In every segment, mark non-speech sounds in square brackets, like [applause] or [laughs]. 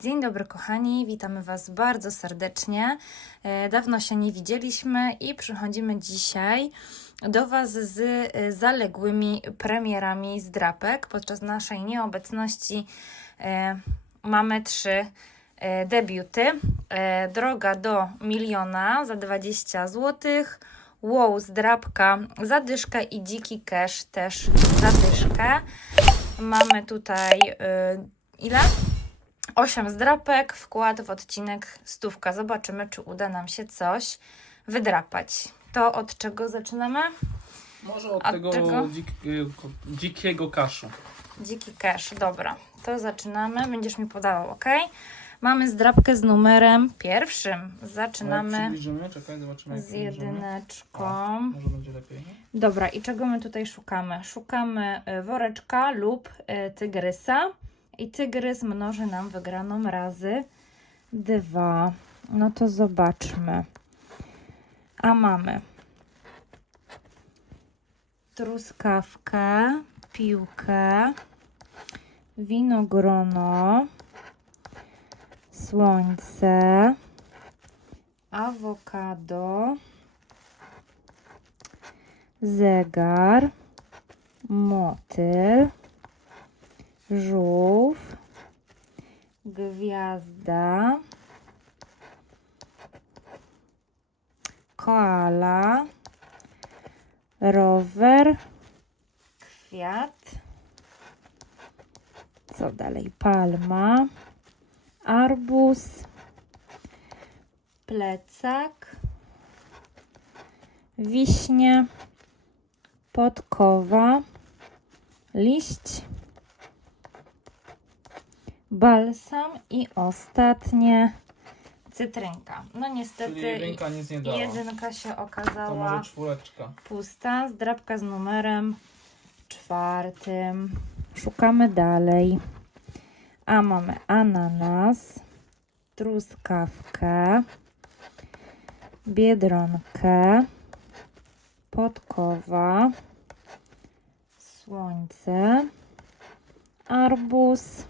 Dzień dobry, kochani, witamy Was bardzo serdecznie. E, Dawno się nie widzieliśmy i przychodzimy dzisiaj do Was z e, zaległymi premierami z drapek. Podczas naszej nieobecności e, mamy trzy debiuty. Droga do miliona za 20 zł. Wow, zdrapka zadyszkę i dziki cash też zadyszkę. Mamy tutaj ile? 8 zdrapek, wkład w odcinek stówka. Zobaczymy, czy uda nam się coś wydrapać. To od czego zaczynamy? Może od A tego tego? dzikiego, dzikiego kaszu. Dziki cash, dobra. To zaczynamy. Będziesz mi podawał, ok? Mamy zdrapkę z numerem pierwszym. Zaczynamy czekaj, z jedyneczką. O, może będzie lepiej. nie? Dobra, i czego my tutaj szukamy? Szukamy y, woreczka lub y, tygrysa. I tygrys mnoży nam wygraną razy dwa. No to zobaczmy. A mamy truskawkę, piłkę, winogrono, słońce, awokado, zegar, motyl, żółw, gwiazda, koala, rower, kwiat, co dalej? Palma, arbuz, plecak, wiśnie, podkowa, liść, balsam i ostatnie cytrynka. No Czyli niestety jedynka nic nie dała. jedynka się To okazała może czwóreczka. pusta, zdrabka z numerem czwartym. Szukamy dalej. A mamy ananas, truskawkę, biedronkę, podkowa, słońce, arbuz,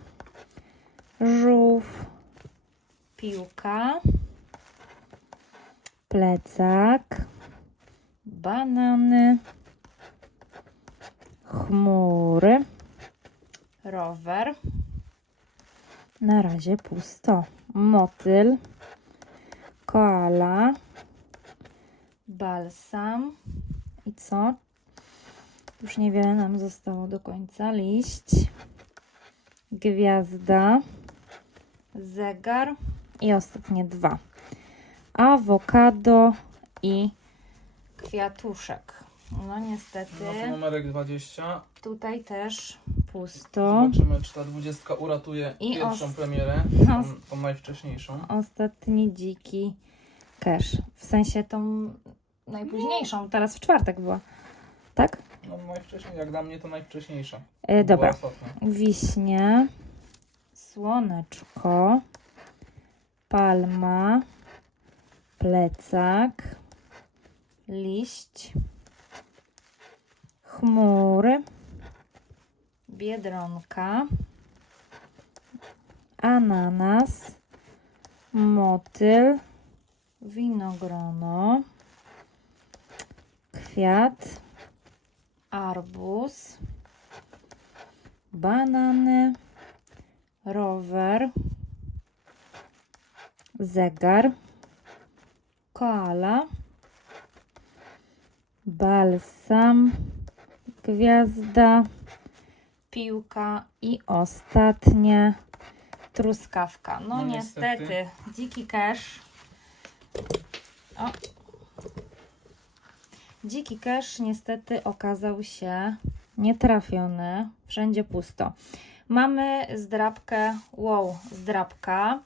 żółw, piłka, plecak, banany, chmury, rower. Na razie pusto. Motyl, koala, balsam. I co? Już niewiele nam zostało do końca. Liść, gwiazda, zegar i ostatnie dwa. Awokado i kwiatuszek. No niestety No to numerek 20. tutaj też pusto. Zobaczymy, czy ta 20 uratuje I pierwszą premierę, tą, tą najwcześniejszą. Ostatni dziki cash. W sensie tą najpóźniejszą. Teraz w czwartek była. Tak? No najwcześniej, jak dla mnie to najwcześniejsza. E, dobra. Wiśnie, słoneczko, palma, plecak, liść, chmury, biedronka, ananas, motyl, winogrono, kwiat, arbuz, banany, rower, zegar, koala, balsam, gwiazda, piłka i ostatnie truskawka. No, No niestety. niestety. dziki cash. O. Dziki cash niestety okazał się nietrafiony. Wszędzie pusto. Mamy zdrabkę, wow, zdrabka.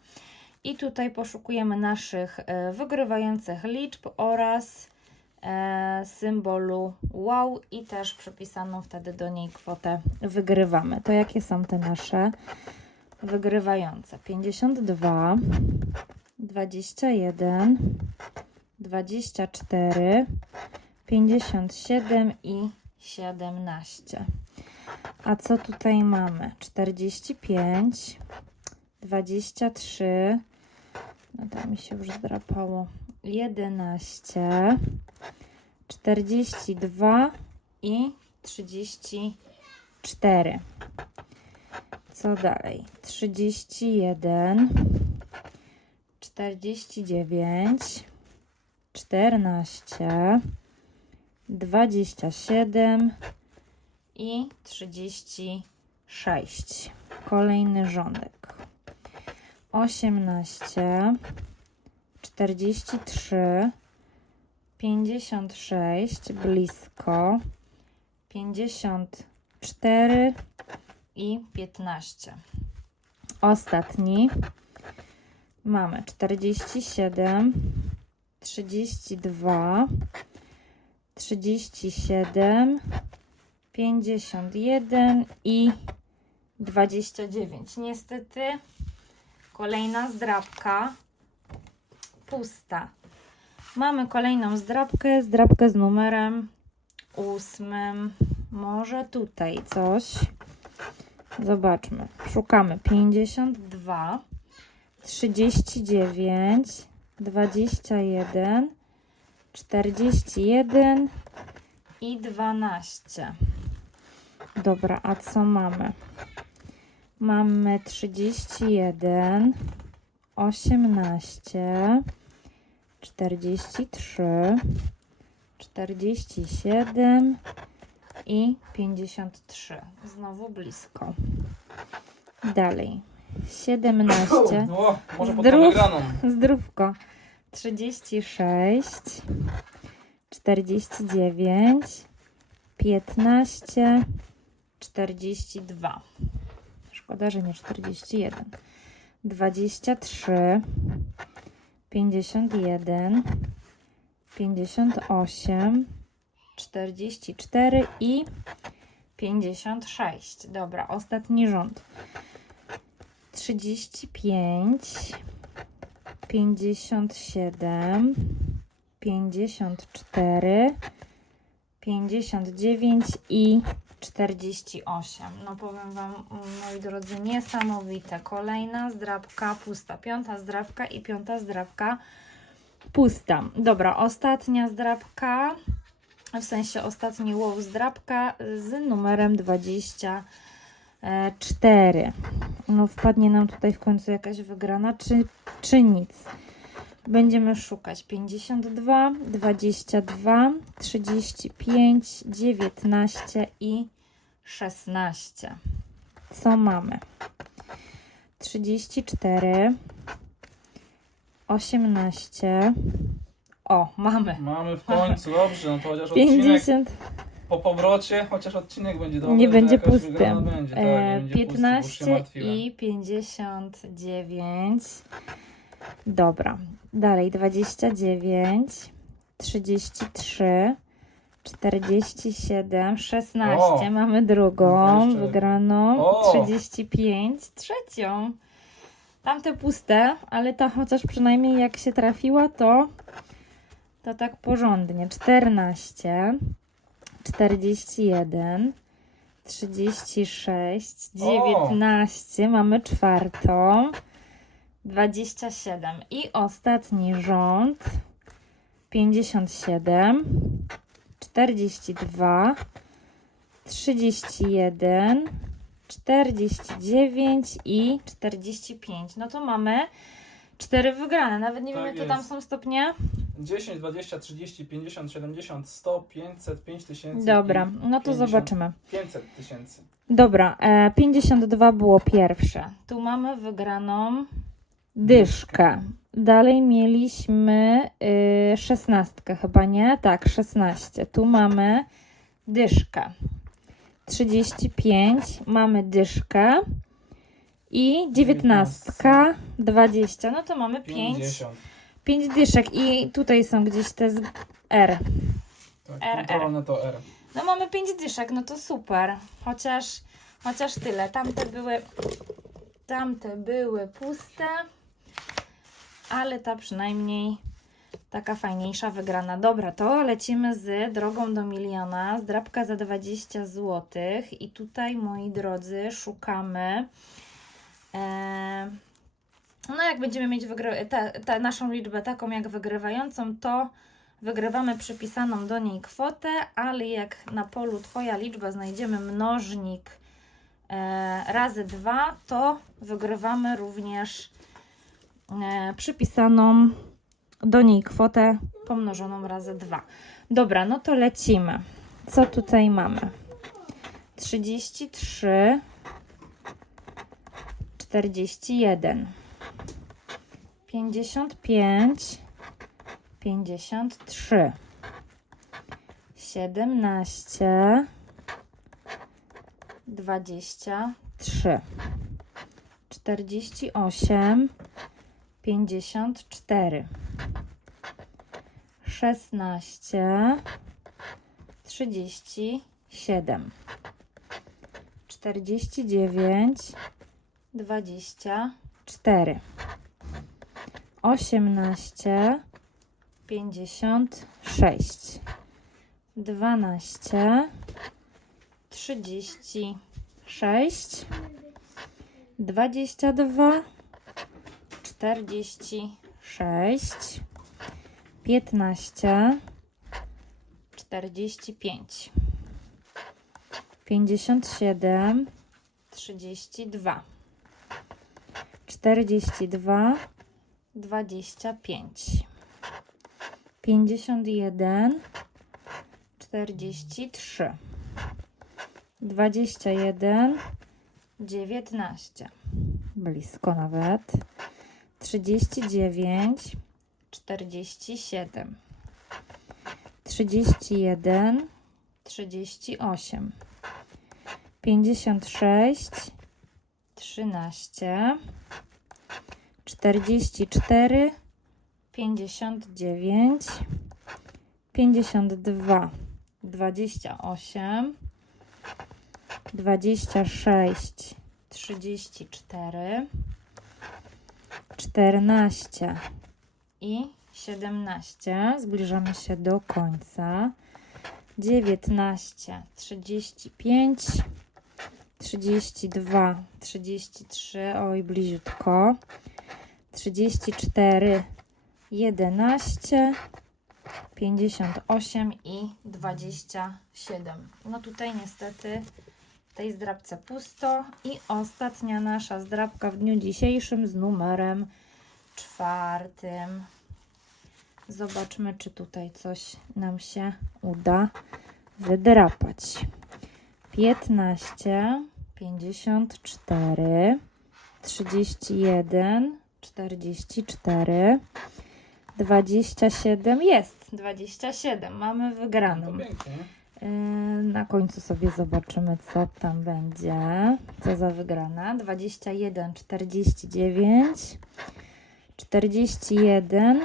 I tutaj poszukujemy naszych e, wygrywających liczb oraz e, symbolu wow i też przypisaną wtedy do niej kwotę wygrywamy. To jakie są te nasze wygrywające? 52, 21, 24, 57 i 17. A co tutaj mamy? 45, 23, no tam mi się już zdrapało, 11, 42 i 34. Co dalej? 31, 49, 14, 27 i 36. Kolejny rządek. 18, 43, 56, blisko, 54 i 15. Ostatni mamy 47, 32, 37, 51 i 29. Niestety kolejna zdrabka pusta. Mamy kolejną zdrabkę, zdrabkę z numerem ósmym. Może tutaj coś. Zobaczmy. Szukamy 52, 39, 21, 41 i 12. Dobra, a co mamy? Mamy 31, 18, 43, 47 i 53. Znowu blisko. Dalej. 17. [laughs] O, może pod tą Zdrów. Zdrówko. 36, 49, 15, 42. Szkoda, że nie 41. 23, 51, 58, 44 i 56. Dobra, ostatni rząd. 35, 57, 54, 59 i 48. No powiem Wam, moi drodzy, niesamowite. Kolejna zdrabka pusta. Piąta zdrabka i piąta zdrabka pusta. Dobra, ostatnia zdrabka, w sensie ostatni łow zdrabka z numerem 24. No wpadnie nam tutaj w końcu jakaś wygrana, czy, czy nic. Będziemy szukać 52, 22, 35, 19 i 16. Co mamy? 34, 18. O, mamy. Mamy w końcu, dobrze, no to chociaż odcinek 50, po powrocie, chociaż odcinek będzie dobry. nie to będzie jakaś pusty. wygrana Będzie, tak, E, nie będzie pusty, bo już się 15 martwiłem. i 59. Dobra. Dalej 29, 33, 47, 16. O! Mamy drugą jeszcze- wygraną. O! 35, trzecią. Tamte puste, ale ta chociaż przynajmniej jak się trafiła, to to tak porządnie. 14, 41, 36, O! 19, mamy czwartą, 27 i ostatni rząd 57, 42, 31, 49 i 45. No to mamy cztery wygrane. Nawet nie wiem, Tak jakie tam jest. są stopnie. 10, 20, 30, 50, 70, 100, 500, 5000. Dobra, no to 50. zobaczymy. 500 tysięcy. Dobra, e, 52 było pierwsze. Tu mamy wygraną dyszkę. Dalej mieliśmy y, 16 chyba, nie? Tak, 16. Tu mamy dyszkę. 35 mamy dyszkę. I 19, 20. No to mamy 5, 50. 5 dyszek. I tutaj są gdzieś te z R. Tak, R, kontrolne to R. No mamy 5 dyszek, no to super. Chociaż, chociaż tyle. Tamte były, tamte były puste, ale ta przynajmniej taka fajniejsza wygrana. Dobra, to lecimy z drogą do miliona. Zdrabka za 20 zł. I tutaj, moi drodzy, szukamy e, jak będziemy mieć ta, ta naszą liczbę taką jak wygrywającą, to wygrywamy przypisaną do niej kwotę, ale jak na polu Twoja liczba znajdziemy mnożnik e, razy 2, to wygrywamy również przypisaną do niej kwotę pomnożoną razy 2. Dobra, no to lecimy. Co tutaj mamy? 33, 41, 55, 53, 17, 23, 48, 54, 16, 37, 49, 24, 18, 56, 12, 36, 22, 46, 15, 45, 57, 32, 42, 25, 51, 43, 21, 19, blisko nawet, 39, 47, 31, 38, 56, 13, 44, 59, 52, 28, 26, 34, 14 i 17. Zbliżamy się do końca. 19, 35, 32, 33, oj bliziutko. 34, 11, 58 i 27. No tutaj niestety w tej zdrabce pusto. I ostatnia nasza zdrabka w dniu dzisiejszym z numerem czwartym. Zobaczmy, czy tutaj coś nam się uda wydrapać. 15, 54, 31, 44, 27. Jest 27. Mamy wygraną. Yy, Na końcu sobie zobaczymy, co tam będzie. Co za wygrana. 21, 49, 41,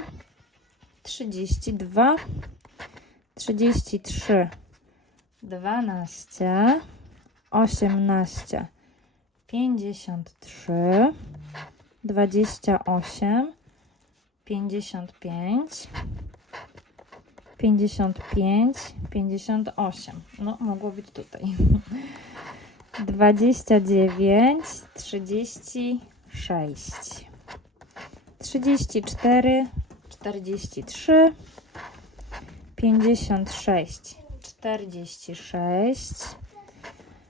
32, 33, 12, 18, 53, 28, 55, 55, 58. No, mogło być tutaj. 29, 36, 34, 43, 56, 46,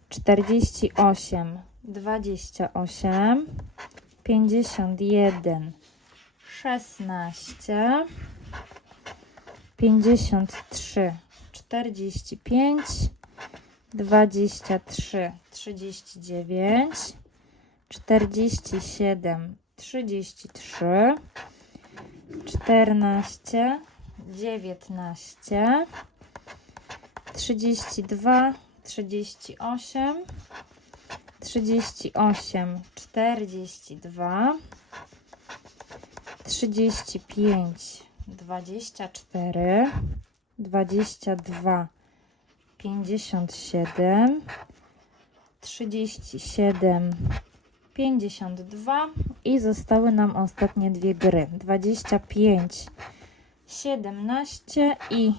48, 28, 51, 16, 53, 45, 23, 39, 47, 33, 14, 19, 32, 38, 38, 42, 35, 24, 22, 57, 37, 52 i zostały nam ostatnie dwie gry. 25, 17 i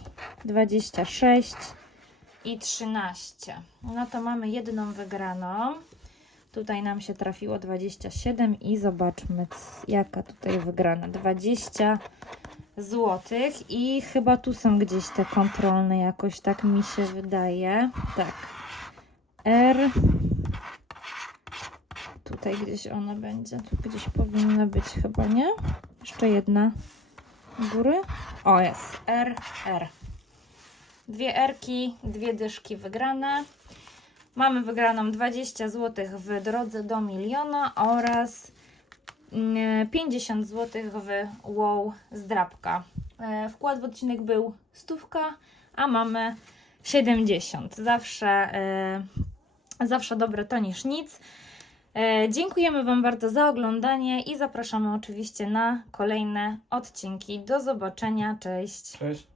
26 i 13. No to mamy jedną wygraną. Tutaj nam się trafiło 27 i zobaczmy, jaka tutaj wygrana. 20 złotych i chyba tu są gdzieś te kontrolne, jakoś tak mi się wydaje. Tak. R. Tutaj gdzieś ona będzie. Tu gdzieś powinna być chyba, nie? Jeszcze jedna. Góry. O, jest. R, R. Dwie Rki, dwie dyszki wygrane. Mamy wygraną 20 zł w drodze do miliona oraz 50 zł w wow zdrabka. E, Wkład w odcinek był stówka, a mamy 70. Zawsze, e, zawsze dobre to niż nic. E, Dziękujemy Wam bardzo za oglądanie i zapraszamy oczywiście na kolejne odcinki. Do zobaczenia. Cześć. Cześć.